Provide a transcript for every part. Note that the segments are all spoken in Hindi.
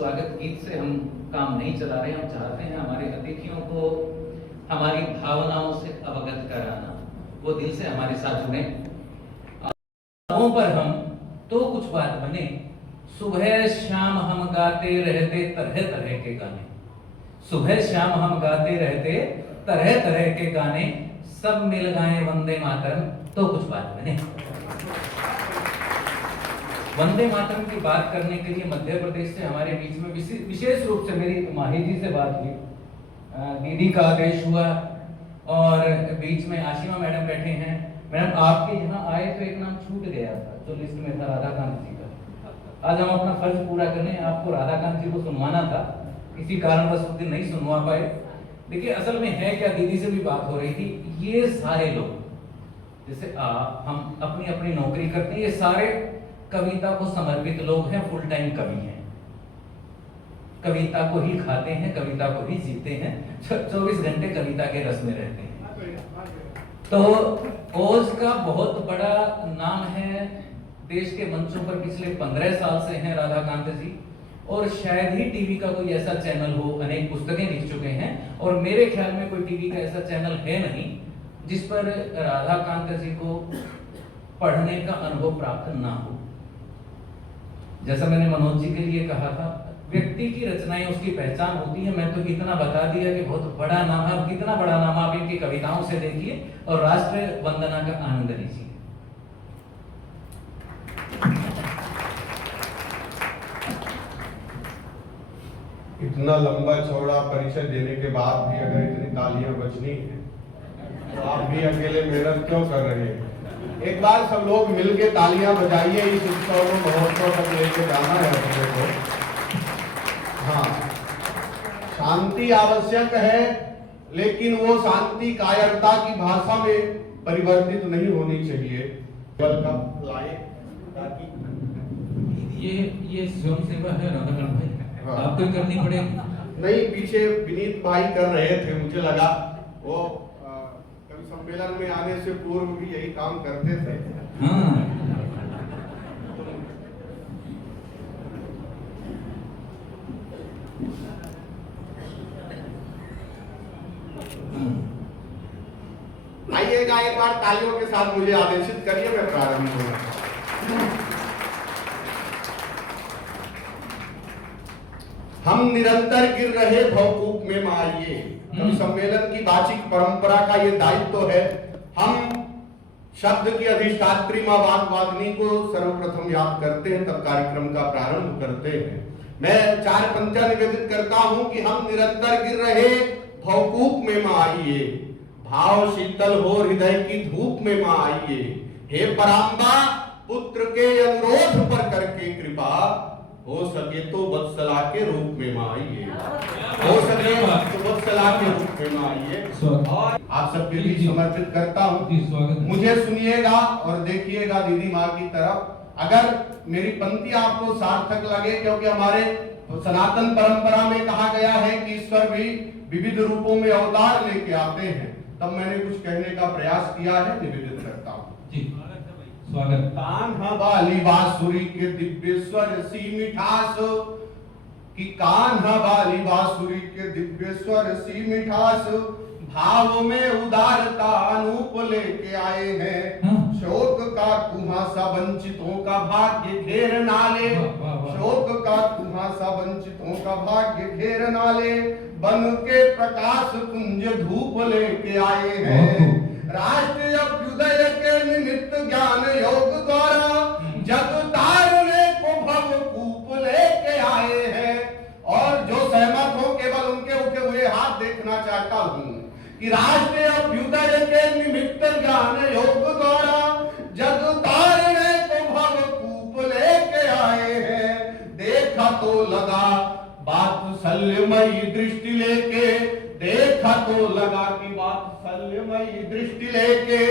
स्वागत गीत से हम काम नहीं चला रहे। हम चाहते हैं हमारे अतिथियों को हमारी भावनाओं से अवगत कराना, वो दिल से हमारे साथ जुड़े। पर हम तो कुछ बात बने, सुबह शाम हम गाते रहते तरह तरह के गाने। सुबह शाम हम गाते रहते तरह तरह के गाने, सब मिल गाएं वंदे मातरम तो कुछ बात बने। वंदे मातरम की बात करने के लिए मध्य प्रदेश से हमारे बीच में विशेष रूप से मेरी माही जी से बात हुई, दीदी का आदेश हुआ और बीच में आशिमा मैडम बैठे हैं। मैडम आपके यहाँ आए तो एक नाम छूट गया था जो लिस्ट में था, राधाकांत जी का। आज हम अपना फर्ज पूरा करने, आपको राधाकांत जी को सुनवाना था, किसी कारणवश उस दिन नहीं सुनवा पाए। देखिए असल में है क्या, दीदी से भी बात हो रही थी, ये सारे लोग जैसे हम अपनी अपनी नौकरी करते हैं, ये सारे कविता को समर्पित लोग हैं, फुल टाइम कवि हैं, कविता को ही खाते हैं, कविता को ही जीते हैं, 24 घंटे कविता के रस में रहते हैं। तो ओज का बहुत बड़ा नाम है देश के मंचों पर, पिछले 15 साल से हैं राधाकांत जी, और शायद ही टीवी का कोई ऐसा चैनल हो, अनेक पुस्तकें लिख चुके हैं और मेरे ख्याल में कोई टीवी का ऐसा चैनल है नहीं जिस पर राधाकांत जी को पढ़ने का अनुभव प्राप्त ना हो। जैसा मैंने मनोज जी के लिए कहा था, व्यक्ति की रचनाएं उसकी पहचान होती है। मैं तो इतना बता दिया कि बहुत बड़ा नाम है, कितना बड़ा नाम आप इनकी कविताओं से देखिए और राष्ट्र वंदना का आनंद लीजिए। इतना लंबा चौड़ा परिचय देने के बाद भी अगर इतनी तालियां बजनी है तो आप भी अकेले मेहनत क्यों कर रहे हैं? एक बार सब लोग मिलके तालियां बजाइए, इस उत्सव को महोत्सव तक लेके जाना है अपने को। हाँ, शांति आवश्यक है, लेकिन वो शांति कायरता की भाषा में परिवर्तित नहीं होनी चाहिए। कप लाए ताकि ये स्वयं सेवा है राधाकांत भाई, हाँ। आपको ही करनी पड़ेगी। नहीं, पीछे विनीत भाई कर रहे थे, मुझे लगा वो कवि सम्मेलन में आने से पूर्व भी यही काम करते थे। हाँ। आइएगा एक बार तालियों के साथ मुझे आदेशित करिए, मैं प्रारंभ करूंगा। हम निरंतर गिर रहे भवकूप में मारिए। कवि सम्मेलन की वाचिक परंपरा का ये दायित्व तो है, हम शब्द की अधिष्ठात्री मां वाग्वादिनी को सर्वप्रथम याद करते हैं, तब कार्यक्रम का प्रारंभ करते हैं। मैं 4 पंक्तियां निवेदित करता हूं कि हम निरंतर गिर रहे भवकूप में मां आइए, भाव शीतल हो हृदय की धूप में मां आइए। हे परांबा, पुत्र के अनुरोध पर करके कृपा, हो सके तो वत्सला के रूप में मां आइए, हो सके तो वत्सला के रूप में मां आइए। और आप सबके लिए समर्पित करता हूं। मुझे सुनिएगा और देखिएगा दीदी माँ की तरफ। अगर मेरी पंक्ति आपको सार्थक लगे, क्योंकि हमारे सनातन परंपरा में कहा गया है कि ईश्वर भी विविध रूपों में अवतार लेके आते हैं, तब मैंने कुछ कहने का प्रयास किया है, निवेदित करता हूँ जी। स्वागत। कान्हा वाली बांसुरी के दिव्य स्वर सी मिठास, कि कान्हा वाली बांसुरी के दिव्य स्वर सी मिठास, भाव में उदारता अनूप लेके आए हैं। शोक का कुहासा वंचितों का भाग्य घेर नाले, शोक का कुहासा वंचितों का भाग्य घेर नाले, बन के प्रकाश कुंज धूप लेके आए हैं। राष्ट्र अभ्युदय के निमित्त ज्ञान योग द्वारा जग तारने को भवकूप लेके आए हैं। और जो सहमत हो केवल उनके उठे हुए हाथ देखना चाहता हूँ कि राष्ट्र अभ्युदय के निमित्त ज्ञान योग द्वारा जग तारने को भवकूप लेके आए हैं। देखा तो लगा वात्सल्यमयी दृष्टि लेके, देखा तो लगा कि वात्सल्यमयी दृष्टि लेके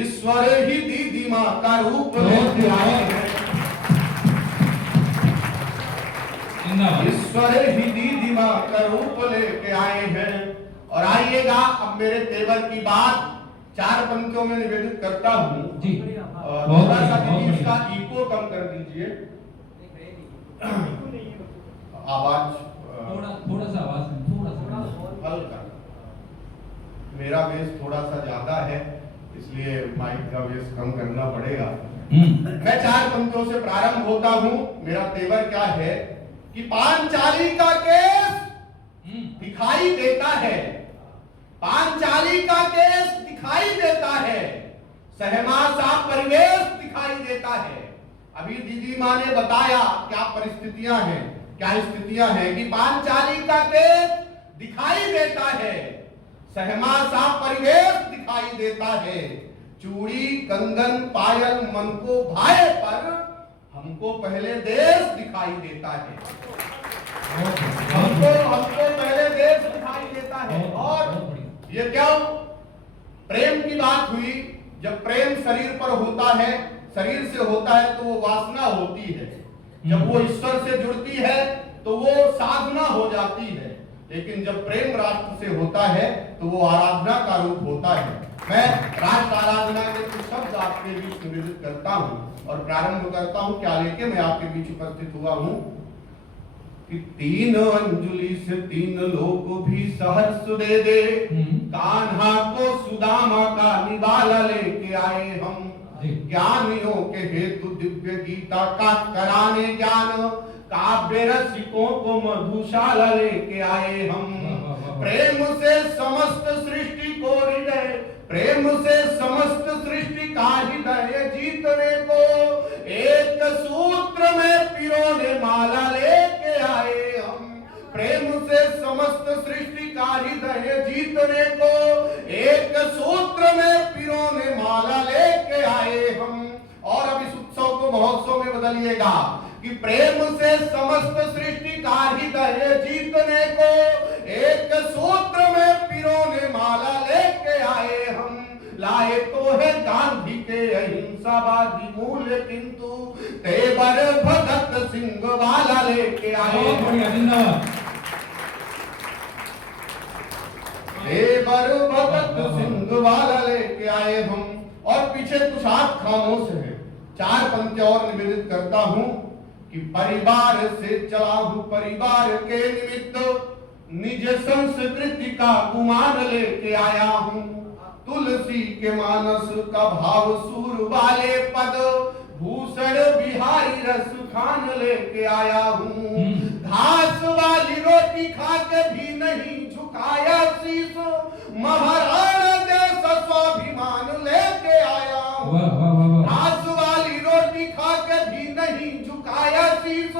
ईश्वर ही दीदी माँ का रूप लेके आए हैं। ईश्वर ही दीदी माँ का रूप लेके आए हैं। और आइएगा, अब मेरे तेवर की बात 4 पंक्तियों में निवेदित करता हूँ। थोड़ा सा इसका इको कम कर दीजिए। आवाज थोड़ा सा आवाज थोड़ा सा हल्का, मेरा बेस थोड़ा सा ज्यादा है इसलिए माइक का बेस कम करना पड़ेगा। मैं 4 पंक्तियों से प्रारंभ होता हूं। मेरा तेवर क्या है कि पांचाली का केस दिखाई देता है, पांचाली का केस दिखाई देता है, सहमा सा परिवेश दिखाई देता है। अभी दीदी माँ ने बताया क्या परिस्थितियां हैं, क्या स्थितियां हैं कि पांचाली का केस दिखाई देता है, सहमा सा परिवेश दिखाई देता है, चूड़ी कंगन पायल मन को भाए पर हमको पहले देश दिखाई देता है, हमको पहले देश दिखाई देता है। और ये क्यों? प्रेम की बात हुई। जब प्रेम शरीर पर होता है, शरीर से होता है तो वो वासना होती है, जब वो ईश्वर से जुड़ती है तो वो साधना हो जाती है, लेकिन जब प्रेम राष्ट्र से होता है तो वो आराधना का रूप होता है। मैं राष्ट्र आराधना के कुछ शब्द आपके बीच निवेदित करता हूं और प्रारंभ करता हूं क्या लेके मैं आपके बीच उपस्थित हुआ हूं कि 3 अंजुलि से 3 लोग भी सहर्ष दे दे, कान्हा को सुदामा का निवाला लेके आए हम, ज्ञानियों के हेतु दिव्य गीता का कराने ज्ञान, काव्य रसिकों को मधुशाला लेके आए हम, प्रेम से समस्त सृष्टि को हृदय, प्रेम से समस्त सृष्टि का हृदय जीतने को एक सूत्र में पिरोने माला लेके आए हम, प्रेम से समस्त सृष्टि का हृदय जीतने को एक सूत्र में पिरोने माला लेके आए हम। और अब इस उत्सव को महोत्सव में बदलिएगा कि प्रेम से समस्त सृष्टि का हृदय जीतने को एक सूत्र में पिरोने माला लेके आए हम, लाए तो है गांधी के अहिंसावादी मूल्य किंतु तेवर भगत सिंह वाला लेके आए, तेवर भगत सिंह वाला लेके आए हम। और पीछे कुछ हाथ खामोश है, 4 पंक्तियां और निवेदित करता हूं कि परिवार से चला हूं परिवार के निमित्त, निज संस्कृति का गुमान लेके आया हूं, तुलसी के मानस का भाव सूर वाले पद, भूषण बिहारी रस खान लेके आया हूं, घास वाली रोटी खा के भी नहीं झुकाया शीश, महाराणा जैसा स्वाभिमान लेके आया हूं, घास वाली रोटी खा के भी नहीं झुकाया शीश,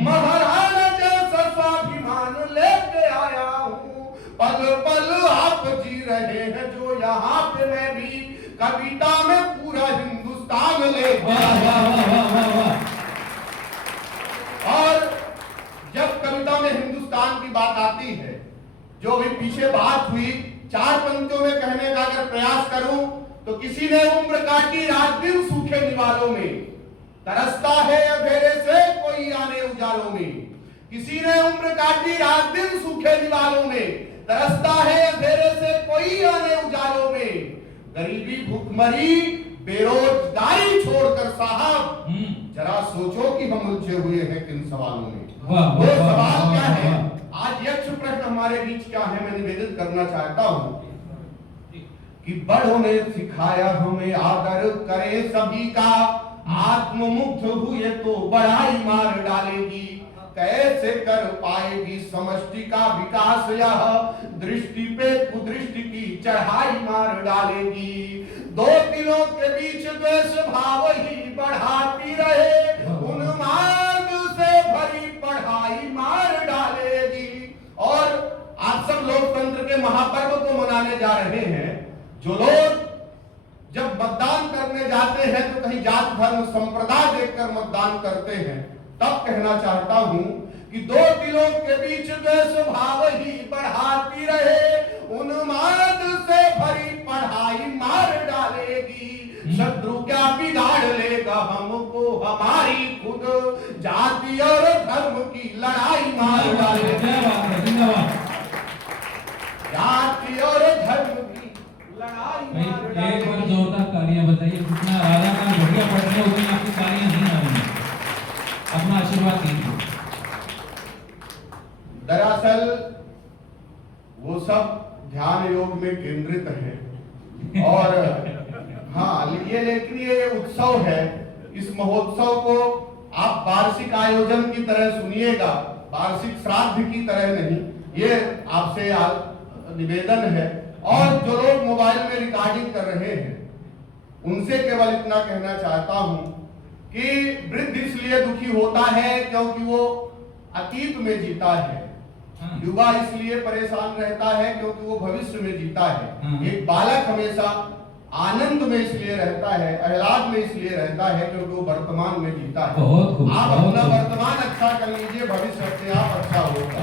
महाराणा जैसा स्वाभिमान लेके आया हूं, पल पल आप जी रहे हैं जो यहाँ पे मैं भी कविता में पूरा हिंदुस्तान लेके आया। और जब कविता में हिंदुस्तान की बात आती है, जो भी पीछे बात हुई, 4 पंक्तियों में कहने का अगर प्रयास करूं तो किसी ने उम्र काटी रात दिन सूखे निवालों में, तरसता है अंधेरे से कोई आने उजालों में, किसी ने उम्र काटी रात दिन सूखे निवालों में, तरसता है अंधेरे से कोई आने उजालों में, गरीबी भूखमरी बेरोजगारी छोड़कर साहब जरा सोचो कि हम उलझे हुए हैं किन सवालों में। वो सवाल क्या है? आज यक्ष प्रश्न हमारे बीच क्या है मैं निवेदित करना चाहता हूं कि बड़ों ने सिखाया हमें आदर करें सभी का, आत्ममुग्ध हुए तो बड़ाई मार डालेगी, कैसे कर पाएगी समष्टि का विकास, यह दृष्टि पे कुदृष्टि की चढ़ाई मार डालेगी, 2 दिलों के बीच द्वेष भाव ही बढ़ाती रहे, उन्माद से भरी पढ़ाई मार डालेगी। और आप सब लोकतंत्र के महापर्व को मनाने जा रहे हैं, जो लोग जब मतदान करने जाते हैं तो कहीं जात धर्म संप्रदाय देखकर मतदान करते हैं, तब कहना चाहता हूं कि 2 दिलों के बीच द्वेष भाव ही बढ़ाती रहे, उन्माद से भरी पढ़ाई मार डालेगी, शत्रु क्या बिगाड़ लेगा हमको हमारी खुद, जाति और धर्म की लड़ाई मार डालेगी, जाति और धर्म की लड़ाई मार डालेगी। एक बार जोरदार तालियां बजाइए, जितना राधा का बढ़िया पढ़ रहे हो उतनी आपकी तालियां नहीं आ रही। अपना आशीर्वाद दीजिए। दरअसल वो सब ध्यान योग में केंद्रित है और हाँ लेकिन ये उत्सव है। इस महोत्सव को आप वार्षिक आयोजन की तरह सुनिएगा, वार्षिक श्राद्ध की तरह नहीं। ये आपसे निवेदन है। और जो लोग मोबाइल में रिकॉर्डिंग कर रहे हैं उनसे केवल इतना कहना चाहता हूं कि वृद्ध इसलिए दुखी होता है क्योंकि वो अतीत में जीता है, युवा इसलिए परेशान रहता है क्योंकि वो भविष्य में जीता है, एक बालक हमेशा आनंद में इसलिए रहता है, आह्लाद में इसलिए रहता है क्योंकि वो वर्तमान में जीता है। आप अपना वर्तमान अच्छा कर लीजिए, भविष्य अपने आप अच्छा होगा।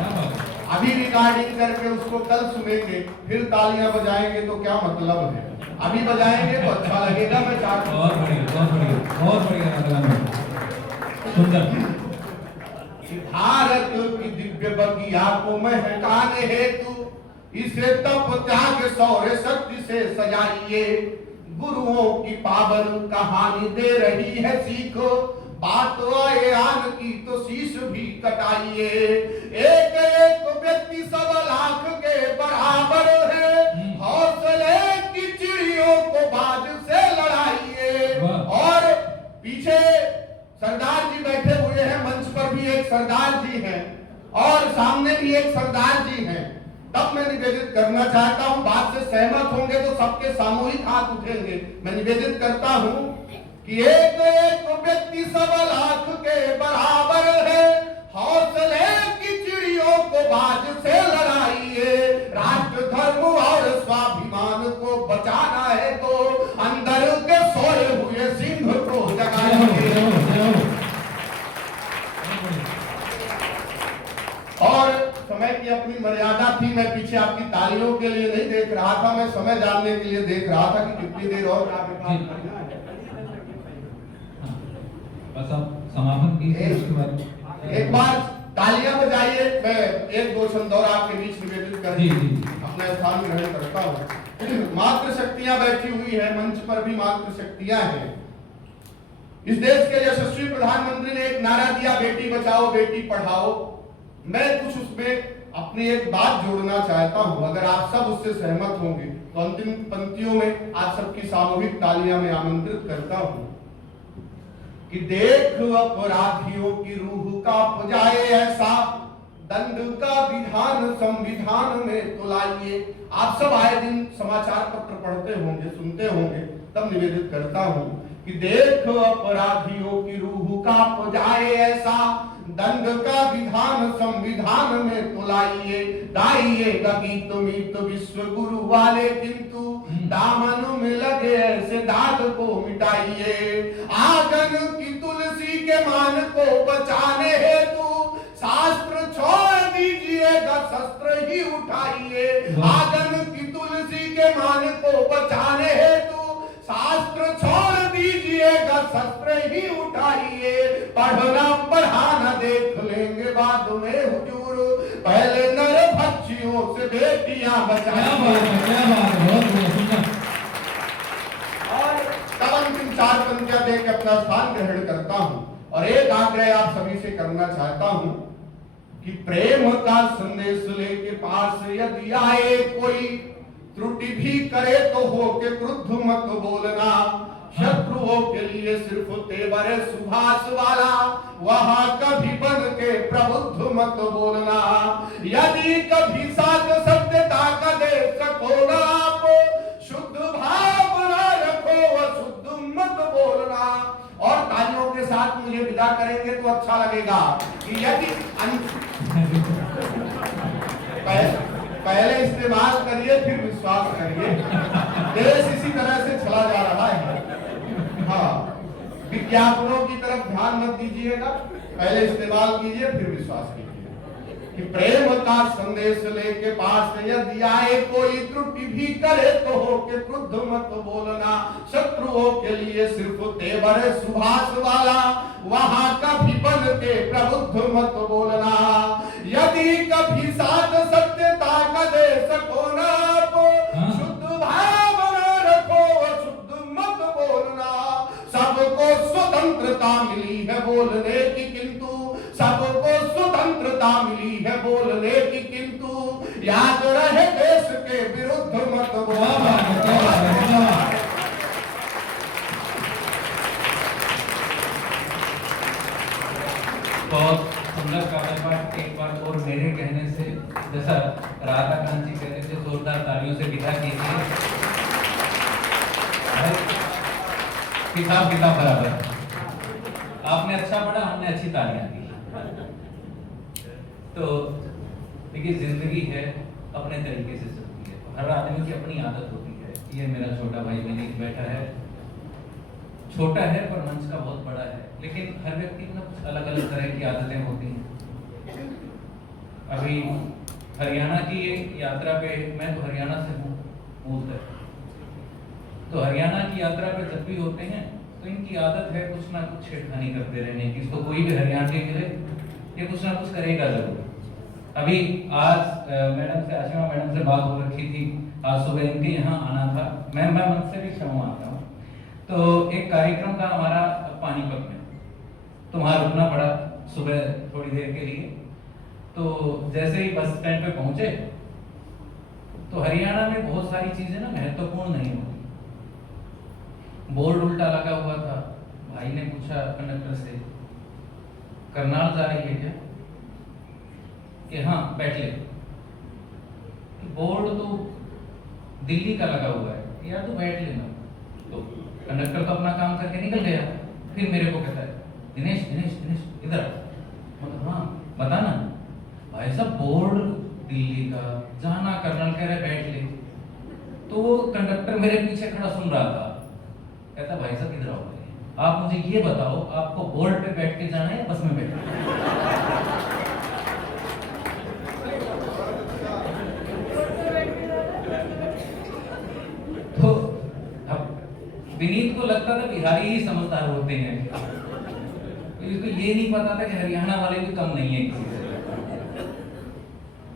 अभी रिकॉर्डिंग करके उसको कल सुनेंगे, फिर तालियां बजाएंगे तो क्या मतलब है? अभी बजाएंगे तो अच्छा लगेगा। मैं चाहता हूं बहुत बढ़िया सुंदर। भारत की दिव्य बगिया को महकाने हेतु इसे तप त्याग शौर्य शक्ति से सजाइए। गुरुओं की पावन कहानी दे रही है सीख, बात आए आन की तो शीश भी कटाइए। एक एक व्यक्ति 1.25 लाख के बराबर है, हौसले की चिड़ियों को बाज से लड़ाइए। और पीछे सरदार जी बैठे हुए हैं, मंच पर भी एक सरदार जी हैं और सामने भी एक सरदार जी हैं। तब मैं निवेदित करना चाहता हूं, बात से सहमत होंगे तो सबके सामूहिक हाथ उठेंगे। मैं निवेदित करता हूं कि एक एक व्यक्ति 1.25 लाख के बराबर है, हौसले की चिड़ियों को बाज से लड़ाइए। राष्ट्र धर्म और स्वाभिमान को बचाना है तो अंदर के सोए हुए सिंह को जगाइए। और समय की अपनी मर्यादा थी, मैं पीछे आपकी तालियों के लिए नहीं देख रहा था, मैं समय जानने के लिए देख रहा था कि कितनी देर और बस आप समापन कीजिए, उसके बाद एक बार तालियां बजाइए। मैं एक दो छंद और आपके बीच निवेदित कर अपना स्थान ग्रहण करता हूँ। मातृ शक्तियां बैठी हुई है, मंच पर भी मातृ शक्तियां हैं। इस देश के यशस्वी प्रधानमंत्री ने एक नारा दिया, बेटी बचाओ बेटी पढ़ाओ। मैं कुछ उसमें अपनी एक बात जोड़ना चाहता हूं, अगर आप सब उससे सहमत होंगे तो अंतिम पंक्तियों में आप सबकी सामूहिक तालियां में आमंत्रित करता हूं कि देख अपराधियों की रूह कांप जाए ऐसा दंड का विधान संविधान में तो लाइए। आप सब आए दिन समाचार पत्र पढ़ते होंगे, सुनते होंगे, तब निवेदित करता हूं कि देख अपराधियों की रूह कांप जाए ऐसा दंड का विधान संविधान में तो लाइए। गाइएगा गीत मीत विश्व गुरु वाले, किंतु दामन में लगे ऐसे दाग को मिटाइए। आंगन की तुलसी के मान को बचाने हेतु शास्त्र छोड़ दीजिएगा, शस्त्र ही उठाइए। आंगन की तुलसी के मान को बचाने हेतु शास्त्र छोड़ दीजिएगा, शस्त्र ही उठाइए। पढ़ना पढ़ाना देख लेंगे बाद में हुजूर, पहले नर भक्षियों से बेटियां बचाइए। और तब अंतिम 4 पंक्तियां देकर अपना स्थान ग्रहण करता हूं और एक आग्रह आप सभी से करना चाहता हूं कि प्रेम का संदेश लेके पास यदि आए कोई, त्रुटि भी करे तो हो के क्रुद्ध मत बोलना। शत्रुओं के लिए सिर्फ तेवर सुभाष वाला, वहां कभी बन के प्रबुद्ध मत बोलना। यदि कभी साथ सत्यता का दे सको ना आप, शुद्ध भाव ना रखो व शुद्ध मत बोलना। और तालियों के साथ मुझे विदा करेंगे तो अच्छा लगेगा कि यदि पहले इस्तेमाल करिए फिर विश्वास करिए। देश इसी तरह से चला जा रहा है। हाँ, विज्ञापनों की तरफ ध्यान मत दीजिएगा, पहले इस्तेमाल कीजिए फिर विश्वास कीजिए कि प्रेम का संदेश लेके पास यदि आए कोई, त्रुटि भी करे तो हो के क्रुद्ध मत बोलना। शत्रुओं के लिए सिर्फ तेवर सुभाष वाला, वहां कभी बन के प्रबुद्ध मत बोलना। यदि कभी साथ सत्यता का दे सको ना आप, शुद्ध भावना रखो शुद्ध मत बोलना। सबको स्वतंत्रता मिली है बोलने की, किंतु सबको स्वतंत्र स्वतंत्रता मिली है बोलने की, किंतु याद रहे देश के विरुद्ध मत बोलना। बहुत सुंदर काव्य पाठ एक बार और मेरे कहने से, जैसा राधा कांत जी कह रहे थे, जोरदार तालियों से विदा कीजिए। किताब किताब बराबर, आपने अच्छा पढ़ा, हमने अच्छी तालियां दी। तो देखिए, जिंदगी है अपने तरीके से चलती है, हर आदमी की अपनी आदत होती है। ये मेरा छोटा भाई विनीत बैठा है, छोटा है पर मंच का बहुत बड़ा है, लेकिन हर व्यक्ति में कुछ अलग अलग तरह की आदतें होती हैं। अभी हरियाणा की यात्रा पे, मैं तो हरियाणा से हूँ मूल तक, तो हरियाणा की यात्रा पे जब भी होते हैं तो इनकी आदत है कुछ ना कुछ छेड़खानी करते रहने की। इसको कोई भी हरियाणवी मिले ये कुछ ना कुछ करेगा जरूर। अभी आज मैडम से, आशिमा मैडम से बात हो रखी थी, आज सुबह इनके यहाँ आना था, मैं मन से भी क्षमा मांगता हूँ। तो एक कार्यक्रम था हमारा पानीपत में, तो वहाँ रुकना पड़ा सुबह थोड़ी देर के लिए। तो जैसे ही बस स्टैंड पे पहुंचे तो हरियाणा में बहुत सारी चीजें ना महत्वपूर्ण नहीं होती। बोर्ड उल्टा लगा हुआ था, भाई ने पूछा कंडक्टर से, करनाल जा रही है क्या? कि हाँ बैठ ले। बोर्ड तो दिल्ली का लगा हुआ है, यार तू बैठ लेना। तो कंडक्टर तो अपना काम करके निकल गया। फिर मेरे को कहता है, दिनेश दिनेश दिनेश इधर। मतलब हाँ बता ना। भाई साहब बोर्ड दिल्ली का, जाना कर्नल कह रहे बैठ ले। तो वो कंडक्टर मेरे पीछे खड़ा सुन रहा था, कहता भाई साहब इधर आओ, आप मुझे ये बताओ आपको बोर्ड पे बैठ के जाना है या बस में बैठ के? तो अब विनीत को लगता था बिहारी ही समझदार होते हैं, तो इसको ये नहीं पता था कि हरियाणा वाले भी कम नहीं है किसी से।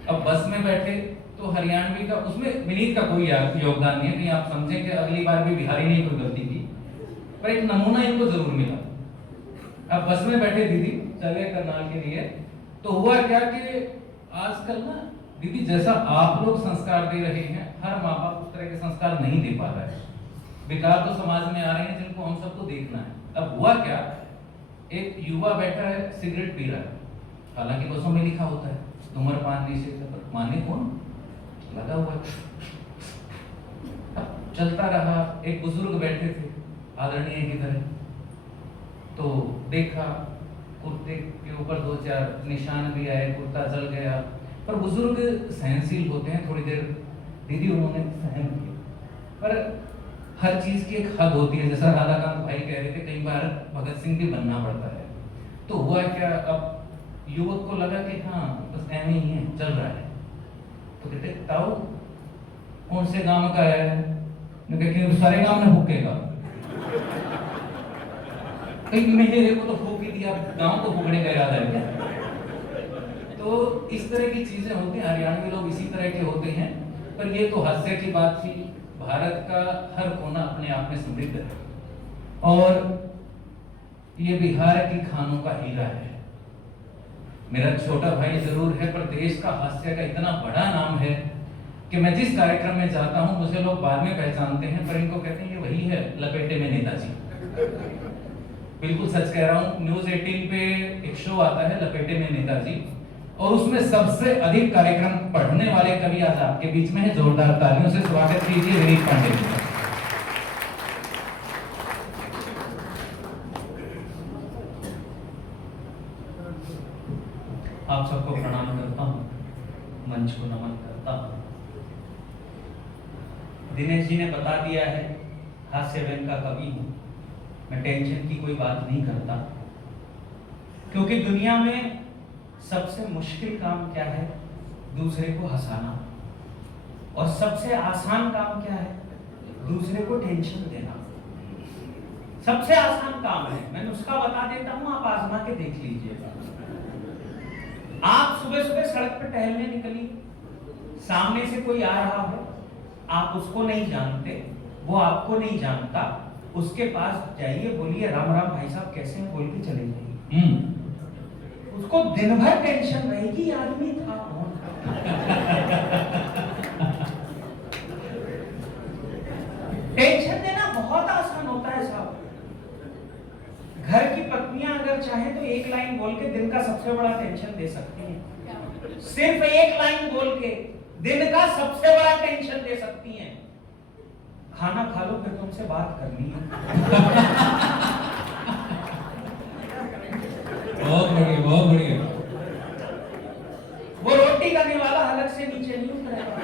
अब बस में बैठे तो हरियाणवी का, उसमें विनीत का कोई योगदान नहीं है, कहीं आप समझें कि अगली बार भी बिहारी ने कोई गलती की, पर एक नमूना इनको जरूर मिला। अब बस में बैठे दीदी चले करनाल के लिए, तो हुआ क्या कि आजकल ना दीदी जैसा आप लोग संस्कार दे रहे हैं, हर माँ बाप उस तरह के संस्कार नहीं दे पा रहा है। विकार तो समाज में आ रहे हैं जिनको हम सबको देखना है। अब हुआ क्या, एक युवा बैठा है सिगरेट पी रहा है, हालांकि बसों में लिखा होता है धूम्रपान निषेध, माने कौन लगा हुआ है। अब चलता रहा, एक बुजुर्ग बैठे थे आदरणीय की तरह, तो देखा कुर्ते के ऊपर दो चार निशान भी आए, कुर्ता जल गया, पर बुजुर्ग सहनशील होते हैं, थोड़ी देर दीदी उन्होंने सहन किया। पर हर चीज की एक हद होती है, जैसा राधाकांत भाई कह रहे थे, कई बार भगत सिंह भी बनना पड़ता है। तो हुआ क्या, अब युवक को लगा कि हाँ बस ऐसे ही है, चल रहा है। तो कहते ताऊ कौन से गांव का है? मैं सारे गांव में फूकेगा, मेरे को तो फूक ही दिया, गांव को फूकने का इरादा है क्या? तो इस तरह की चीजें होती हैं, हरियाणवी लोग इसी तरह के होते हैं। पर ये तो हास्य की बात थी, भारत का हर कोना अपने आप में समृद्ध है, और ये बिहार की खानों का हीरा है। मेरा छोटा भाई जरूर है, पर देश का हास्य का इतना बड़ा नाम है कि मैं जिस कार्यक्रम में जाता हूं मुझे लोग बाद में पहचानते हैं, पर इनको कहते हैं ये वही है लपेटे में नेताजी। बिल्कुल सच कह रहा हूं। न्यूज 18 पे एक शो आता है लपेटे में नेताजी, और उसमें सबसे अधिक कार्यक्रम पढ़ने वाले कवि आज आपके बीच में है। जोरदार तालियों से स्वागत कीजिए विनीत पांडे जी का। आप सबको प्रणाम करता हूँ, मंच को नमन करता हूँ। दिनेश जी ने बता दिया है, हास्य व्यंग का कवि हूँ। मैं टेंशन की कोई बात नहीं करता, क्योंकि दुनिया में सबसे मुश्किल काम क्या है? दूसरे को हंसाना। और सबसे आसान काम क्या है? दूसरे को टेंशन देना। सबसे आसान काम है। मैं नुस्खा बता देता हूँ, आप आजमा के देख लीजिएगा। आप सुबह सुबह सड़क पर टहलने निकली, सामने से कोई आ रहा हो, आप उसको नहीं जानते, वो आपको नहीं जानता, उसके पास जाइए, बोलिए राम राम भाई साहब कैसे हैं, बोल के चले जाइए। उसको दिन भर टेंशन रहेगी आदमी था कौन। टेंशन देना बहुत आसान होता है साहब। घर की पत्नियां अगर चाहें तो एक लाइन बोल के दिन का सबसे बड़ा टेंशन दे सकती हैं। सिर्फ एक लाइन बोल के दिन का सबसे बड़ा टेंशन दे सकती हैं। खाना खा लो, फिर तुमसे बात करनी है। बहुत बढ़िया, बहुत बढ़िया। वो रोटी करने वाला हलक से नीचे नहीं उतरेगा।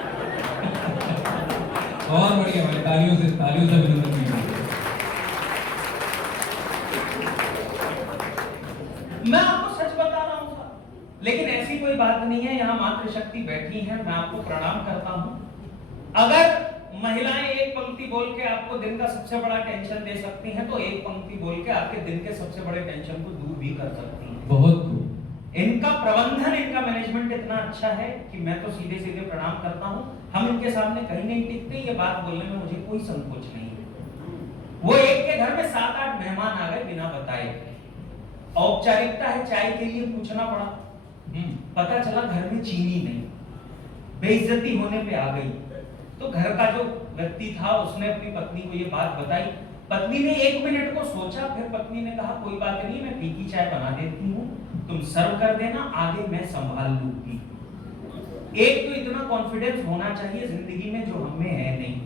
बहुत बढ़िया भाई, तालियों से अभिनंदन कीजिए। मैं आपको सच बता रहा हूं साहब, लेकिन ऐसी कोई बात नहीं है। यहाँ मातृशक्ति बैठी है, मैं आपको प्रणाम करता हूं। अगर महिलाएं एक पंक्ति बोल के आपको दिन का सबसे बड़ा टेंशन दे सकती हैं, तो एक पंक्ति बोल के आपके दिन के सबसे बड़े टेंशन को दूर भी कर सकती हैं। बहुत। इनका प्रबंधन, इनका मैनेजमेंट इतना अच्छा है कि मैं तो सीधे सीधे प्रणाम करता हूं। हम इनके सामने कहीं नहीं टिकते, ये बात बोलने में मुझे कोई संकोच नहीं है। वो एक के घर में 7-8 मेहमान आ गए बिना बताए। औपचारिकता है, चाय के लिए पूछना पड़ा, पता चला घर में चीनी नहीं, बेइज्जती होने पे आ गई। तो घर का जो व्यक्ति था उसने अपनी पत्नी को ये बात बताई। पत्नी ने 1 मिनट को सोचा, फिर पत्नी ने कहा कोई बात नहीं, मैं फीकी चाय बना देती हूँ, तुम सर्व कर देना, आगे मैं संभाल लूंगी। एक तो इतना कॉन्फिडेंस होना चाहिए जिंदगी में जो हमें है नहीं।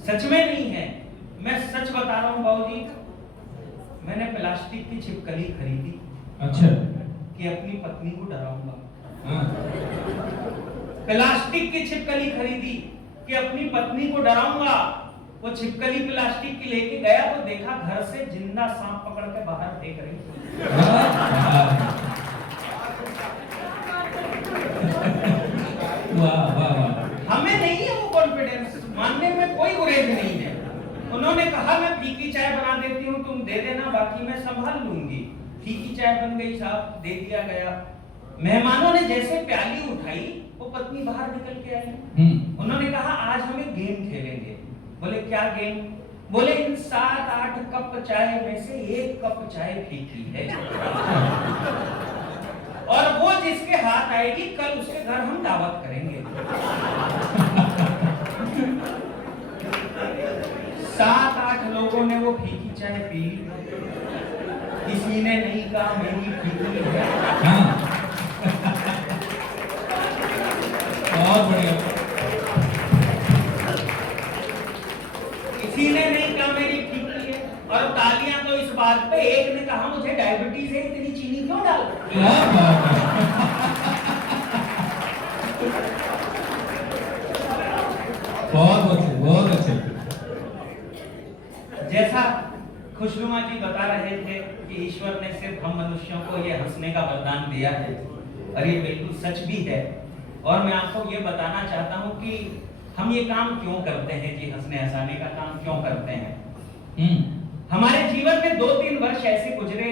सच में नहीं है, मैं सच बता रहा हूँ बाबूजी। मैंने प्लास्टिक की छिपकली खरीदी। अच्छा। कि अपनी पत्नी को डराऊंगा। प्लास्टिक की छिपकली खरीदी कि अपनी पत्नी को डराऊंगा। वो छिपकली प्लास्टिक की लेके गया तो देखा घर से जिंदा सांप पकड़ के बाहर फेंक रही। वाह वाह वाह। हमें नहीं है वो कॉन्फिडेंस, मानने में कोई गुरेज नहीं है। उन्होंने कहा मैं फीकी चाय बना देती हूँ, तुम दे देना, बाकी मैं संभाल लूंगी। फीकी चाय बन गई साहब, दे दिया गया। मेहमानों ने जैसे प्याली उठाई, वो पत्नी बाहर निकल के आई। उन्होंने कहा आज हमें गेम खेलेंगे। बोले क्या गेम? बोले इन 7-8 कप चाय में से 1 कप चाय फीकी है, और वो जिसके हाथ आएगी कल उसके घर हम दावत करेंगे। 7-8 लोगों ने वो फीकी चाय पी। किसी ने नहीं कहा मेरी फीकी है। बहुत बढ़िया। किसी ने नहीं कहा मेरी फीकी है, और तालियां तो इस बात पे, एक ने कहा मुझे डायबिटीज है, इतनी चीनी क्यों डाल? बहुत अच्छे, बहुत अच्छे। जैसा खुशनुमा जी बता रहे थे कि ईश्वर ने सिर्फ हम मनुष्यों को ये हंसने का वरदान दिया है, और ये बिल्कुल सच भी है। और मैं आपको ये बताना चाहता हूँ कि हम ये काम क्यों करते हैं, कि हंसने हंसाने का काम क्यों करते हैं। हमारे जीवन में 2-3 वर्ष ऐसे गुजरे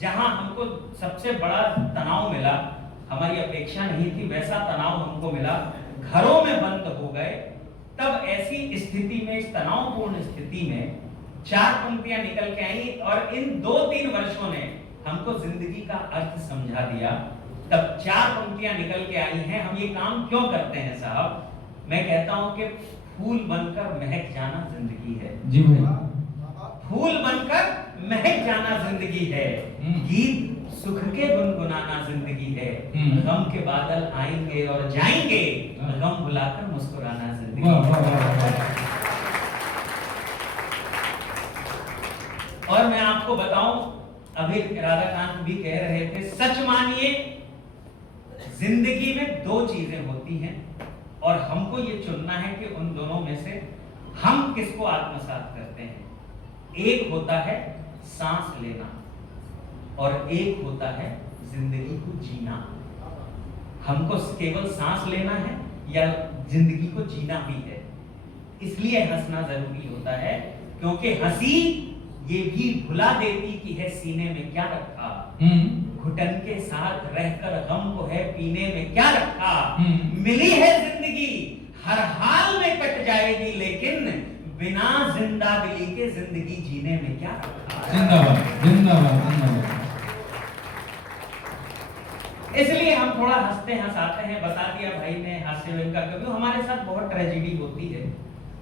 जहां हमको सबसे बड़ा तनाव मिला। हमारी अपेक्षा नहीं थी, वैसा तनाव हमको मिला। घरों में बंद हो गए। तब ऐसी स्थिति में, इस तनावपूर्ण स्थिति में 4 पंक्तियां निकल के आई, और इन 2-3 वर्षों ने हमको जिंदगी का अर्थ समझा दिया। तब 4 पंक्तियां निकल के आई हैं। हम ये काम क्यों करते हैं साहब? मैं कहता हूं कि फूल बनकर महक जाना जिंदगी है। जी भाई। फूल बनकर महक जाना जिंदगी है। गीत सुख के गुनगुनाना जिंदगी है। गम के बादल आएंगे और जाएंगे, गम भुलाकर मुस्कुराना जिंदगी है। और मैं आपको बताऊं, अभी राधाकांत भी कह रहे थे, सच मानिए जिंदगी में 2 चीजें होती हैं, और हमको ये चुनना है कि उन दोनों में से हम किसको आत्मसात करते हैं। एक होता है सांस लेना, और एक होता है जिंदगी को जीना। हमको केवल सांस लेना है या जिंदगी को जीना भी है। इसलिए हंसना जरूरी होता है, क्योंकि हंसी ये भी भुला देती कि है सीने में क्या रखा। घुटन के साथ रहकर गम को है पीने में क्या रखा। मिली है जिंदगी हर हाल में कट जाएगी, लेकिन बिना जिंदा दिली के जिंदगी जीने में क्या रखा। जिंदाबाद, जिंदाबाद, जिंदाबाद। इसलिए हम थोड़ा हंसते हंसाते हैं। बता दिया भाई ने हास्यवन का कवि। हमारे साथ बहुत ट्रेजेडी होती है।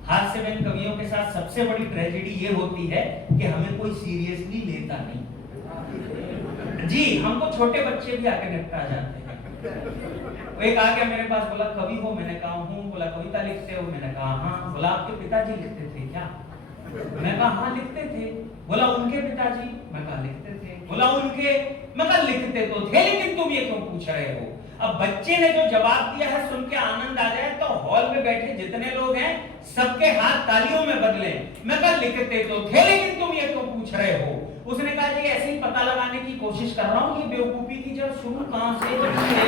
हास्यवन कवियों के साथ सबसे बड़ी ट्रेजेडी ये होती है कि हमें कोई सीरियसली लेता नहीं जी। हमको छोटे बच्चे भी आके निपटा जाते हैं। वो एक आ गया मेरे पास, बोला कवि हो? मैंने कहा हूँ। बोला कविता लिखते हो? मैंने कहा हाँ। बोला आपके पिताजी लिखते थे क्या? मैं कहा हाँ लिखते थे। बोला उनके पिताजी? मैं कहा लिखते थे। बोला उनके? मैं कहा लिखते तो थे, लेकिन तुम ये क्यों पूछ रहे हो? अब बच्चे ने जो जवाब दिया है सुन के आनंद आ जाए तो हॉल में बैठे जितने लोग हैं सबके हाथ तालियों में बदले। मैं कहा लिखते तो थे, लेकिन तुम ये क्यों पूछ रहे हो? उसने कहा जी ऐसे ही पता लगाने की कोशिश कर रहा हूँ, ये बेवकूफी की जड़ शुरू कहां से हुई है।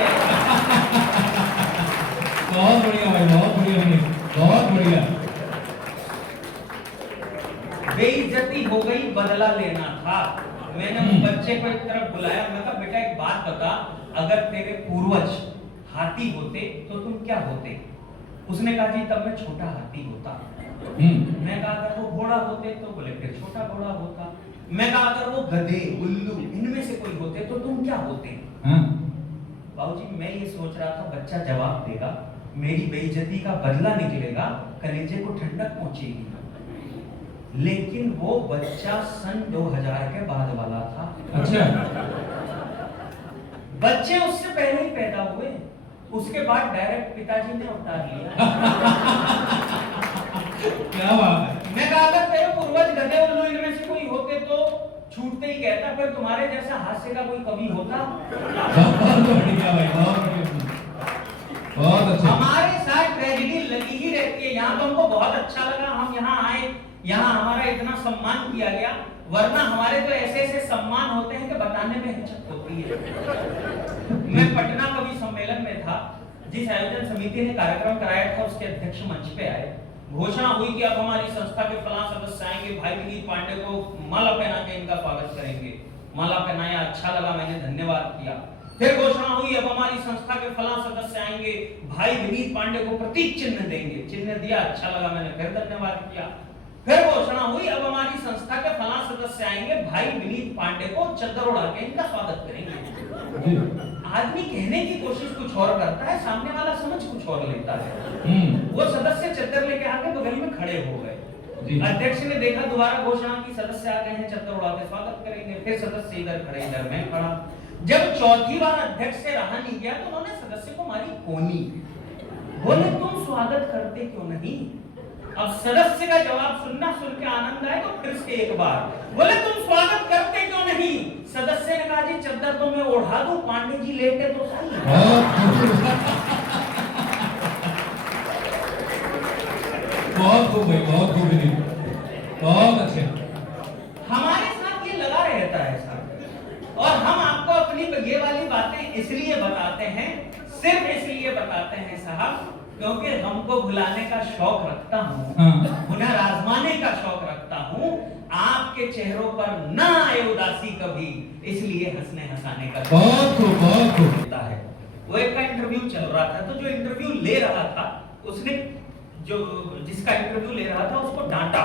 बहुत बढ़िया भाई, बहुत बढ़िया भाई, बहुत बढ़िया। बेइज्जती हो गई, बदला लेना था। मैंने उस बच्चे को एक तरफ बुलाया। मैं कहा बेटा एक बात बता, अगर तेरे पूर्वज हाथी होते तो तुम क्या होते? उसने कहा जी तब मैं छोटा हाथी होता। मैं कहा अगर वो घोड़ा होते तो? बोले फिर छोटा घोड़ा होता। मैं कहा अगर वो गधे, उल्लू, इनमें से कोई होते तो तुम क्या होते? बाबूजी मैं ये सोच रहा था बच्चा जवाब देगा, मेरी बेइज्जती का बदला निकलेगा, कलेजे को ठंडक पहुंचेगी। लेकिन वो बच्चा सन 2000 के बाद वाला था। अच्छा। बच्चे उससे पहले ही पैदा हुए, उसके बाद डायरेक्ट पिताजी ने उतार लिया। क्या बात है। मैं कहा अगर तेरे पूर्वज गधे उल्लू इनमें से कोई होते तो छूटते ही कहता, फिर तुम्हारे जैसा हास्य का कोई कवि होता? बहुत बढ़िया भाई, बहुत बढ़िया, बहुत अच्छा। हमारे साथ ट्रेजेडी लगी ही रहती है। यहाँ तो हमको बहुत अच्छा लगा, हम यहाँ आए, यहाँ हमारा इतना सम्मान किया गया, वरना हमारे तो ऐसे ऐसे सम्मान होते हैं कि बताने में हिचक होती है। मैं पटना कवि सम्मेलन में था, जिस आयोजन समिति ने कार्यक्रम कराया था उसके अध्यक्ष मंच पे आए। घोषणा हुई कि अब हमारी संस्था के फलां सदस्य आएंगे, भाई विनीत पांडे को माला पहना के इनका स्वागत करेंगे। माला पहनाया, अच्छा लगा, मैंने धन्यवाद किया। फिर घोषणा हुई अब हमारी संस्था के फलां सदस्य आएंगे, भाई विनीत पांडे को प्रतीक चिन्ह देंगे। चिन्ह दिया, अच्छा लगा, मैंने फिर धन्यवाद किया। फिर घोषणा हुई अब हमारी संस्था के फलां सदस्य आएंगे, भाई विनीत पांडे को चद्दर उड़ा के इनका स्वागत करेंगे। आदमी कहने की कोशिश कुछ और करता है, सामने वाला समझ कुछ और लेता है। वो सदस्य चद्दर लेके आके बगल में खड़े हो गए। अध्यक्ष ने देखा दोबारा घोषणा की सदस्य आ गए हैं, चद्दर उड़ा के स्वागत करेंगे। फिर सदस्य इधर खड़े, इधर मैं खड़ा। जब चौथी बार अध्यक्ष से रहा नहीं गया तो उन्होंने सदस्य को मारी कोनी। बोले तुम स्वागत करते क्यों नहीं? अब सदस्य का जवाब सुनना, सुन के आनंद आए तो फिर से एक बार बोले तुम स्वागत करते क्यों नहीं? सदस्य ने कहा जी चद्दर तो मैं ओढ़ा दूं, पांडे जी लेटे तो सही। बहुत खूब भाई, बहुत खूब, बहुत अच्छे। हमारे साथ ये लगा रहता है साहब, और हम आपको अपनी ये वाली बातें इसलिए बताते हैं, सिर्फ इसलिए बताते हैं साहब, क्योंकि हमको भुलाने का शौक रखता हूँ, उन्हें आजमाने का शौक रखता हूँ। आपके चेहरों पर ना आए उदासी कभी, इसलिए हंसने हंसाने का बहुत खूब, बहुत खूब है। वो एक का इंटरव्यू चल रहा था, तो जो इंटरव्यू ले रहा था उसने जो जिसका इंटरव्यू ले रहा था उसको डांटा।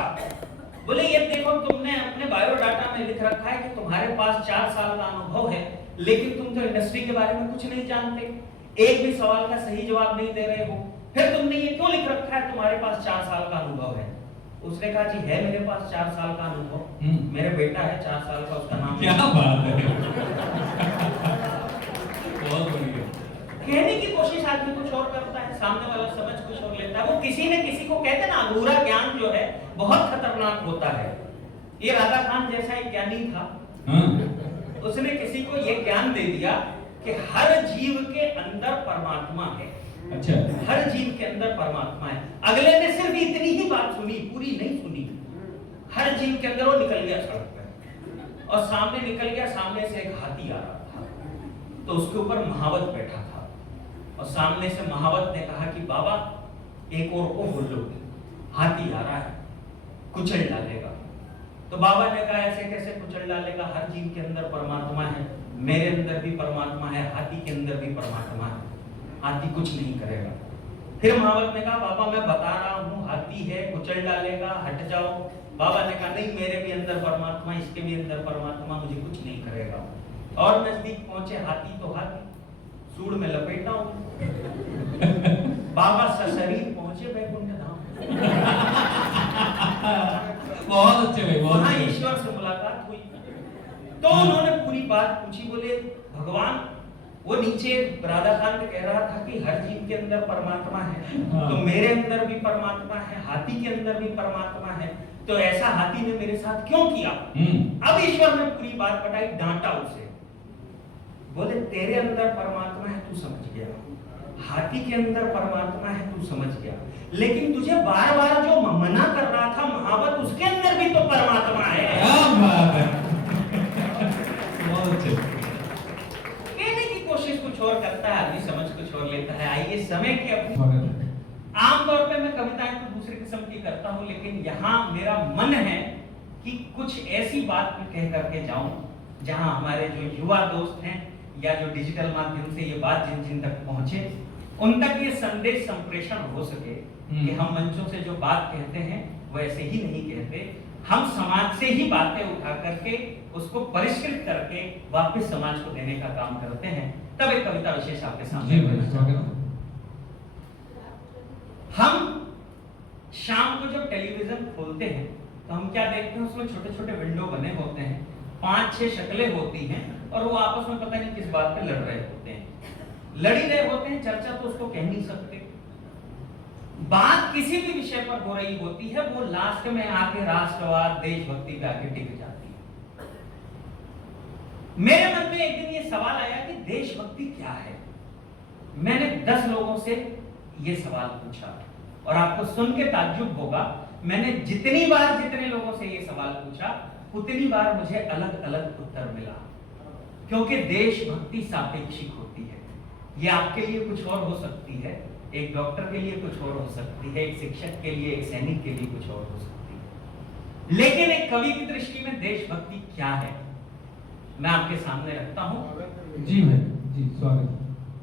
बोले ये देखो तुमने अपने बायोडाटा में लिख रखा है कि तुम्हारे पास 4 साल का अनुभव है, लेकिन तुम तो इंडस्ट्री के बारे में कुछ नहीं जानते, एक भी सवाल का सही जवाब नहीं दे रहे हो, फिर तुमने ये क्यों लिख रखा है तुम्हारे पास 4 साल का अनुभव है? उसने कहा जी है मेरे पास 4 साल का अनुभव, मेरा बेटा है 4 साल का, उसका नाम क्या बात है। बहुत बढ़िया। कहने की कोशिश आदमी कुछ और करता है, सामने वाला समझ कुछ और लेता है। वो किसी ने किसी को कहते ना, अधूरा ज्ञान जो है बहुत खतरनाक होता है। ये राधा खान जैसा एक ज्ञानी था, उसने किसी को ये ज्ञान दे दिया कि हर जीव के अंदर परमात्मा है। अच्छा। हर जीव के अंदर परमात्मा है। अगले ने सिर्फ इतनी ही बात सुनी, पूरी नहीं सुनी। हर जीव के अंदर वो निकल गया सड़क पर, और सामने निकल गया, सामने से एक हाथी आ रहा था, तो उसके ऊपर महावत बैठा था, और सामने से महावत ने कहा कि बाबा एक और को बोलो, हाथी आ रहा है, कुचल डालेगा। तो बाबा ने कहा ऐसे कैसे कुचल डालेगा, हर जीव के अंदर परमात्मा है, मेरे अंदर भी परमात्मा है, हाथी के अंदर भी परमात्मा है, हाथी कुछ नहीं करेगा। फिर महावत ने कहा बाबा मैं बता रहा हूँ हाथी है, कुचल डालेगा, हट जाओ। बाबा ने कहा नहीं, मेरे भी अंदर परमात्मा, इसके भी अंदर परमात्मा, मुझे कुछ नहीं करेगा। और नजदीक पहुंचे, हाथी तो हाथी, सूड़ में लपेटा हूं। बाबा सशरीर पहुंचे वैकुंठ धाम। बहुत अच्छे भाई, बहुत वहां अच्छे। ईश्वर से मुलाकात हुई। तो उन्होंने पूरी बात पूछी, बोले भगवान, वो नीचे राधाकांत कह रहा था कि हर जीव के अंदर परमात्मा है, हाँ। तो मेरे अंदर भी परमात्मा है, हाथी के अंदर भी परमात्मा है, तो ऐसा हाथी ने मेरे साथ क्यों किया? अब ईश्वर ने पूरी बात बताई, डांटा उसे। बोले तेरे अंदर परमात्मा है, तू समझ गया, हाथी के अंदर परमात्मा है, तू समझ गया, लेकिन तुझे बार बार जो मना कर रहा था महावत, उसके अंदर भी तो परमात्मा है। क्या बात है, बहुत अच्छे। कहने की कोशिश कुछ और करता है आदमी, समझ कुछ और लेता है। आइए समय की अपनी, स्वागत है। आमतौर पे मैं कविताएं तो दूसरे किस्म की करता हूं, लेकिन यहाँ मेरा मन है कि कुछ ऐसी बात मैं कह करके जाऊं जहां हमारे जो युवा दोस्त हैं या जो डिजिटल माध्यम से ये बात जिन जिन तक पहुंचे, उन तक ये संदेश संप्रेषण हो सके कि हम मंचों से जो बात कहते हैं वो ऐसे ही नहीं कहते, हम समाज से ही बातें उठा करके उसको परिष्कृत करके वापस समाज को देने का काम करते हैं। तब एक कविता विशेष आपके सामने जी भाई, स्वागत है। हम शाम को जब टेलीविजन खोलते हैं तो हम क्या देखते हैं, उसमें छोटे छोटे विंडो बने होते हैं, 5-6 शक्लें होती हैं और वो आपस में पता नहीं किस बात पे लड़ रहे होते हैं, लड़ी रहे होते हैं, चर्चा तो उसको कह नहीं सकते, बात किसी भी विषय पर हो रही होती है, वो लास्ट में आके राष्ट्रवाद देशभक्ति पे आके टिक जाती है। मेरे मन में एक दिन ये सवाल आया कि देशभक्ति क्या है। मैंने 10 लोगों से ये सवाल पूछा और आपको सुन के ताज्जुब होगा, मैंने जितनी बार जितने लोगों से ये सवाल पूछा उतनी बार मुझे अलग अलग उत्तर मिला, क्योंकि देशभक्ति सापेक्षिक होती है। ये आपके लिए कुछ और हो सकती है, एक डॉक्टर के लिए कुछ और हो सकती है, एक शिक्षक के लिए, एक सैनिक के लिए कुछ और हो सकती है, लेकिन एक कवि की दृष्टि में देशभक्ति क्या है मैं आपके सामने रखता हूं। जी भाई, जी स्वागत है।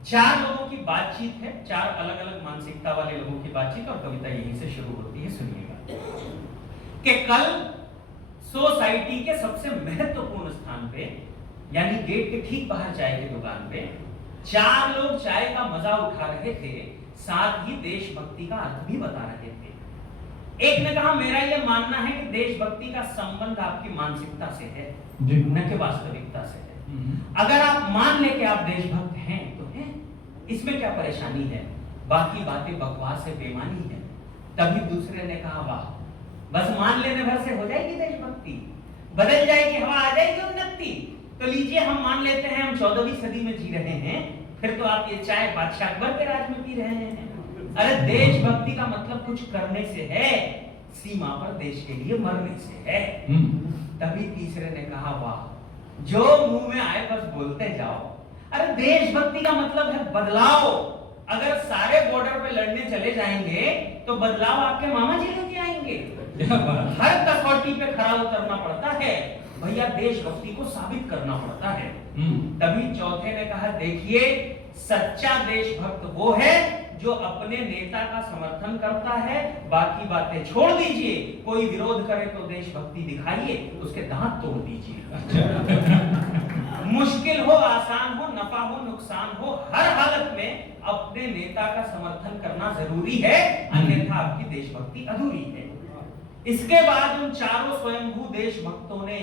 4 लोगों की बातचीत है, 4 अलग अलग मानसिकता वाले लोगों की बातचीत, और कविता यहीं से शुरू होती है। सुनिएगा कि कल सोसाइटी के सबसे महत्वपूर्ण स्थान पे, यानी गेट के ठीक बाहर चाय की दुकान पे 4 लोग चाय का मजा उठा रहे थे, साथ ही देशभक्ति का अर्थ भी बता रहे थे। एक ने कहा, मेरा यह मानना है कि देशभक्ति का संबंध आपकी मानसिकता से है, न कि वास्तविकता से है। अगर आप मान ले कि आप देशभक्त हैं तो हैं, इसमें क्या परेशानी है, बाकी बातें बकवास है, बेमानी है। तभी दूसरे ने कहा, वाह, बस मान लेने भर से हो जाएगी देशभक्ति, बदल जाएगी, हवा आ जाएगी उन्नति। तो लीजिए हम मान लेते हैं हम 14वीं सदी में जी रहे हैं, फिर तो आप ये चाय बादशाह अकबर के राज में पी रहे हैं। अरे देशभक्ति का मतलब कुछ करने से है, सीमा पर देश के लिए मरने से है। तभी तीसरे ने कहा, वाह, जो मुंह में आए बस बोलते जाओ। अरे देशभक्ति का मतलब है बदलाव। अगर सारे बॉर्डर पे लड़ने चले जाएंगे तो बदलाव आपके मामा जी लेके आएंगे। हर कसौटी पे खरा उतरना पड़ता है भैया, देशभक्ति को साबित करना पड़ता है। तभी चौथे ने कहा, देखिए सच्चा देशभक्त वो है जो अपने नेता का समर्थन करता है, बाकी बातें छोड़ दीजिए, कोई विरोध करे तो देशभक्ति दिखाइए, उसके दांत तोड़ दीजिए। मुश्किल हो आसान हो, नफा हो नुकसान हो, हर हालत में अपने नेता का समर्थन करना जरूरी है, अन्यथा आपकी देशभक्ति अधूरी है। इसके बाद उन 4 स्वयंभू देशभक्तों ने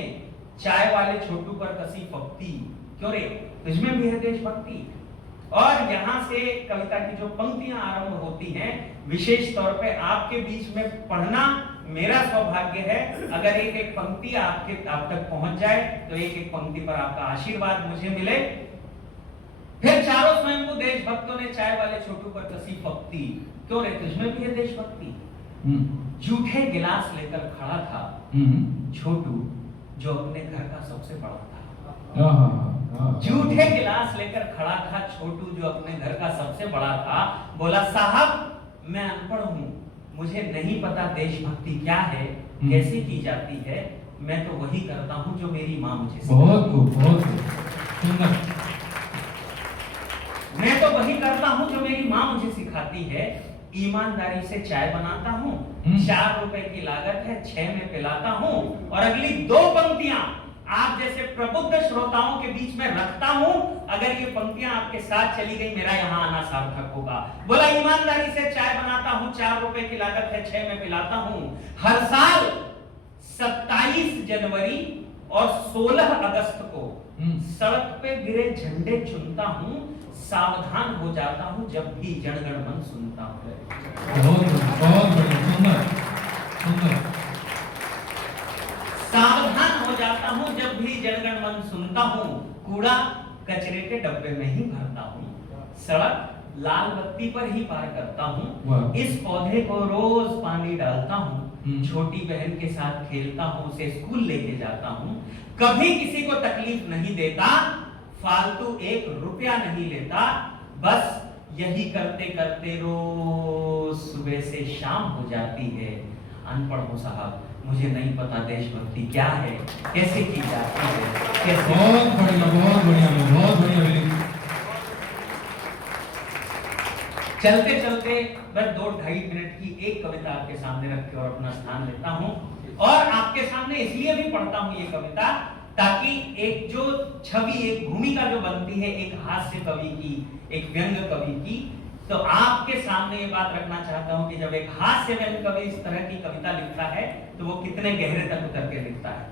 चाय वाले छोटू पर कसी फप्ती, क्यों रे तुझमें भी है देशभक्ति। और यहाँ से कविता की जो पंक्तियां आरंभ होती हैं, विशेष तौर पे आपके बीच में पढ़ना मेरा सौभाग्य है। अगर एक एक पंक्ति आप तक पहुंच जाए तो एक एक पंक्ति पर आपका आशीर्वाद मुझे मिले। फिर 4 स्वयंभू देशभक्तों ने चाय वाले छोटू पर कसी फप्ती, क्यों रे तुझमें भी है देशभक्ति। जूठे गिलास लेकर खड़ा था छोटू, जो अपने घर का सबसे बड़ा था। जूठे गिलास लेकर खड़ा था छोटू, जो अपने घर का सबसे बड़ा था। बोला, साहब मैं अनपढ़ हूँ, मुझे नहीं पता देशभक्ति क्या है, कैसे की जाती है, मैं तो वही करता हूँ जो मेरी माँ मुझे सिखाती है। बहुत खूब, बहुत सुंदर। मैं तो वही करता हूँ जो मेरी माँ मुझे सिखाती है। ईमानदारी से चाय बनाता हूँ, 4 रुपए की लागत है, 6 में पिलाता हूँ। और अगली 2 पंक्तियां आप जैसे प्रबुद्ध श्रोताओं के बीच में रखता हूं। अगर ये पंक्तियां आपके साथ चली गई, मेरा यहां आना सार्थक होगा। बोला ईमानदारी से चाय बनाता हूं, 4 रुपए की लागत है, 6 में पिलाता हूं। हर साल 27 जनवरी और 16 अगस्त को सड़क पे गिरे झंडे चुनता हूं। सावधान हो जाता हूं जब भी जनगण मन सुनता हूं। बहुत बढ़िया, सुंदर सुंदर। सावधान हो जाता हूं जब भी जनगण मन सुनता हूं। कूड़ा कचरे के डब्बे में ही भरता हूं। सड़क लाल बत्ती पर ही पार करता हूं। इस पौधे को रोज पानी डालता हूं। छोटी बहन के साथ खेलता हूं, उसे स्कूल लेके जाता हूं। कभी किसी को तकलीफ नहीं देता, फालतू 1 रुपया नहीं लेता। बस यही करते करते रोज सुबह से शाम हो जाती है। अनपढ़ हूं साहब, मुझे नहीं पता देशभक्ति क्या है, कैसे की जाती है, कैसे। बहुत बढ़िया, बहुत बढ़िया, बहुत बढ़िया। चलते चलते बस 2-2.5 मिनट की एक कविता आपके सामने रख के और अपना स्थान लेता हूं। और आपके सामने इसलिए भी पढ़ता हूं ये कविता, ताकि एक जो छवि, एक भूमिका जो बनती है एक हास्य कवि की, एक व्यंग कवि की, तो आपके सामने ये बात रखना चाहता हूं कि जब एक हास्य व्यंग कवि इस तरह की कविता लिखता है तो वो कितने गहरे तक उतर के लिखता है।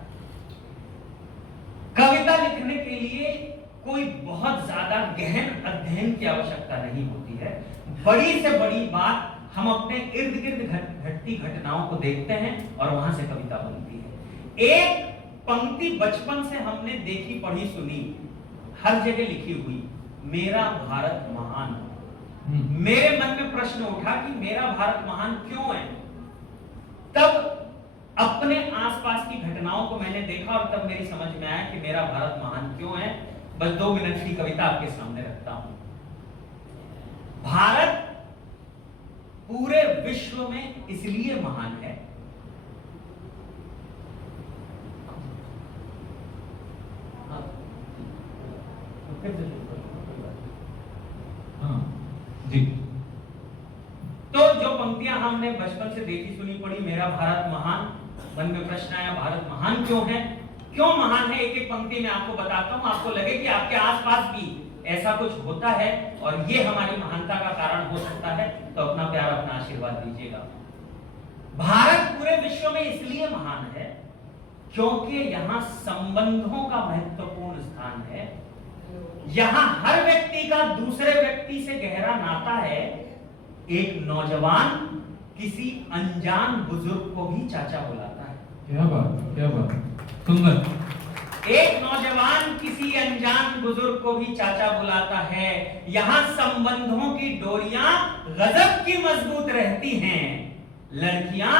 कविता लिखने के लिए कोई बहुत ज्यादा गहन अध्ययन की आवश्यकता नहीं होती है। बड़ी से बड़ी बात हम अपने इर्द गिर्द घटती घटनाओं को देखते हैं और वहां से कविता बनती है। एक पंक्ति बचपन से हमने देखी, पढ़ी, सुनी, हर जगह लिखी हुई, मेरा भारत महान। मेरे मन में प्रश्न उठा कि मेरा भारत महान क्यों है। तब अपने आसपास की घटनाओं को मैंने देखा और तब मेरी समझ में आया कि मेरा भारत महान क्यों है। बस 2 मिनट की कविता आपके सामने रखता हूं। भारत पूरे विश्व में इसलिए महान है, हाँ जी। तो जो पंक्तियां हमने बचपन से देखी सुनी पढ़ी, मेरा भारत महान, मन में प्रश्न आया भारत महान क्यों है, क्यों महान है। एक एक पंक्ति में आपको बताता हूं, आपको लगे कि आपके आसपास भी ऐसा कुछ होता है और ये हमारी महानता का कारण हो सकता है, तो अपना प्यार, अपना आशीर्वाद दीजिएगा। भारत पूरे विश्व में इसलिए महान है क्योंकि यहाँ संबंधों का महत्वपूर्ण स्थान है। यहाँ हर व्यक्ति का दूसरे व्यक्ति से गहरा नाता है। एक नौजवान किसी अनजान बुजुर्ग को भी चाचा बुलाता है। क्या बात, क्या बात, सुंदर। एक नौजवान किसी अनजान बुजुर्ग को भी चाचा बुलाता है। यहाँ संबंधों की डोरियां गजब की मजबूत रहती हैं। लड़कियां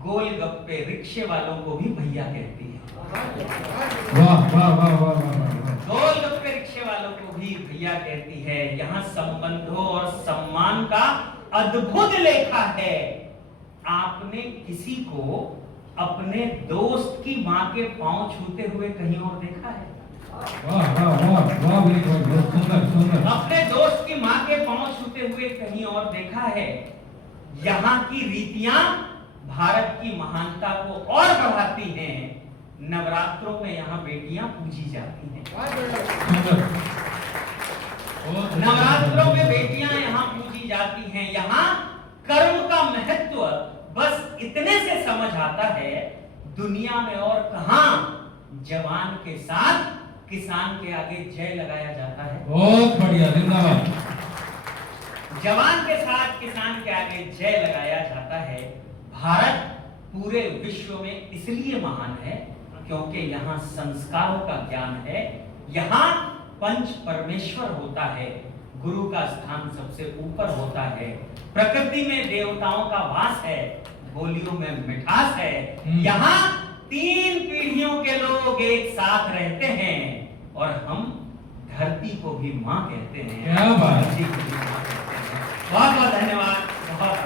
गोलगप्पे रिक्शे वालों को भी भैया कहती हैं। वाह वाह वाह वाह वाह। गोलगप्पे रिक्शे वालों को भी भैया कहती है। यहाँ संबंधों और सम्मान का अद्भुत लेखा है। आपने किसी को अपने दोस्त की मां के पांव छूते हुए कहीं और देखा है? वाह वाह वाह वाह, बहुत सुंदर सुंदर। अपने दोस्त की मां के पांव छूते हुए कहीं और देखा है? यहाँ की रीतियां भारत की महानता को और बढ़ाती हैं। नवरात्रों में यहाँ बेटियां पूजी जाती हैं। नवरात्रों में बेटियां यहाँ पूजी जाती हैं। यहाँ कर्म का महत्व बस इतने से समझ आता है, दुनिया में और कहां जवान के साथ किसान के आगे जय लगाया जाता है। बहुत बढ़िया, जिंदाबाद। जवान के साथ किसान के आगे जय लगाया जाता है। भारत पूरे विश्व में इसलिए महान है क्योंकि यहाँ संस्कारों का ज्ञान है। यहाँ पंच परमेश्वर होता है, गुरु का स्थान सबसे ऊपर होता है, प्रकृति में देवताओं का वास है, बोलियों में मिठास है। यहाँ 3 पीढ़ियों के लोग एक साथ रहते हैं और हम धरती को भी माँ कहते हैं। क्या बात। बहुत बहुत धन्यवाद। बहुत